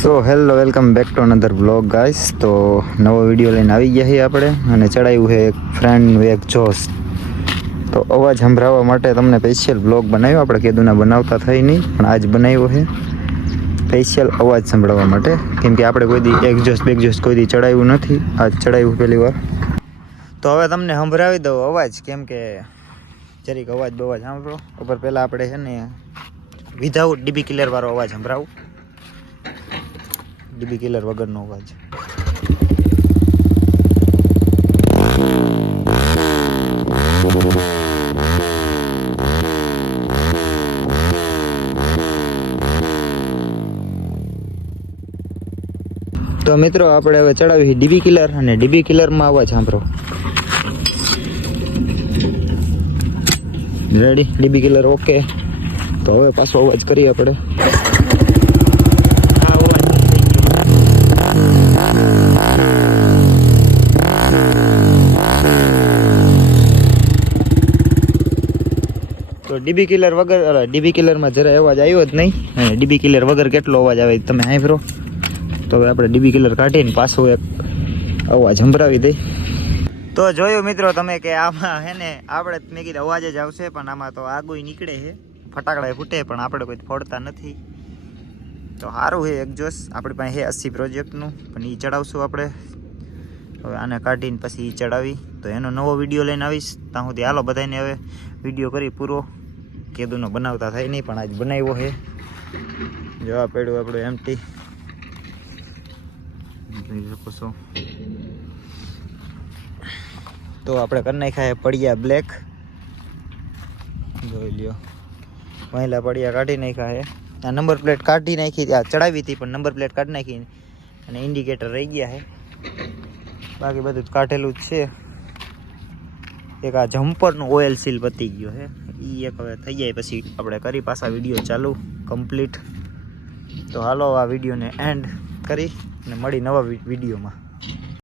So hello welcome back to another blog guys. તો નવો video લઈને આવી ગયા છીએ આપણે અને ચડાવ્યું છે એક ફ્રેન્ડનું એક જોશ. તો અવાજ સંભળાવવા માટે તમને સ્પેશિયલ બ્લોગ બનાવ્યો. આપણે કીધું બનાવતા થઈ નહીં પણ આજ બનાવ્યો છે સ્પેશિયલ અવાજ સંભળાવવા માટે, કેમ કે આપણે કોઈ દી એકજોશ બેકજોશ કોઈ દી ચડાવ્યું નથી, આજ ચડાવ્યું પહેલી વાર. તો હવે તમને સંભળાવી દઉં અવાજ, કેમ કે જરીક અવાજ બવાજ સાંભળો. ઉપર પહેલાં આપણે છે ને વિધાઉટ ડીબી કિલર વાળો અવાજ સંભળાવું. ડીબી કિલર વગરનો અવાજ. તો મિત્રો આપણે હવે ચડાવી ડીબી કિલર અને ડીબી કિલરમાં અવાજ સાંભળો. રેડી? DB killer okay. તો હવે પાછો અવાજ કરીએ આપણે. તો ડીબી કિલર વગર, ડીબી કિલરમાં જરાય અવાજ આવ્યો જ નહીં, અને ડીબી કિલર વગર કેટલો અવાજ આવે તમે સાંભળો. તો હવે આપણે ડીબી કિલર કાઢીને પાછો એક અવાજ સંભળાવી દઈ. તો જોયું મિત્રો તમે કે આમાં હે ને આપણે મેં કીધું અવાજ જ આવશે, પણ આમાં તો આગુય નીકળે છે, ફટાકડા ફૂટે, પણ આપણે કોઈ ફોડતા નથી. તો સારું છે એક જોશ આપણી પાસે છે 80 પ્રોજેક્ટનું, પણ એ ચડાવશું આપણે. હવે આને કાઢીને પછી એ ચડાવી તો એનો નવો વિડીયો લઈને આવીશ. ત્યાં સુધી હાલો બધાને હવે વિડીયો કરી પૂરો. કીધુંનો બનાવતા થાય નહીં, પણ આજ બનાવ્યો છે. જોવા પડ્યું આપણું એમટી જોઈ શકો છો. તો આપણે કરી નાખ્યા પડિયા બ્લેક, જોઈ લ્યો. પહેલા પડિયા કાઢી નાખ્યા છે. આ નંબર પ્લેટ કાઢી નાખી, આ ચડાવી હતી પણ નંબર પ્લેટ કાઢી નાખી અને ઇન્ડિકેટર રહી ગયા છે. બાકી બધું જ કાઢેલું જ છે. એક આ જમ્પરનું ઓઇલ સીલ પતી ગયો છે, એ એક હવે થઈ જાય પછી આપણે કરી પાછા વિડીયો ચાલુ કમ્પ્લીટ. તો હાલો આ વિડીયોને એન્ડ કરી અને મળી નવા વિડીયોમાં.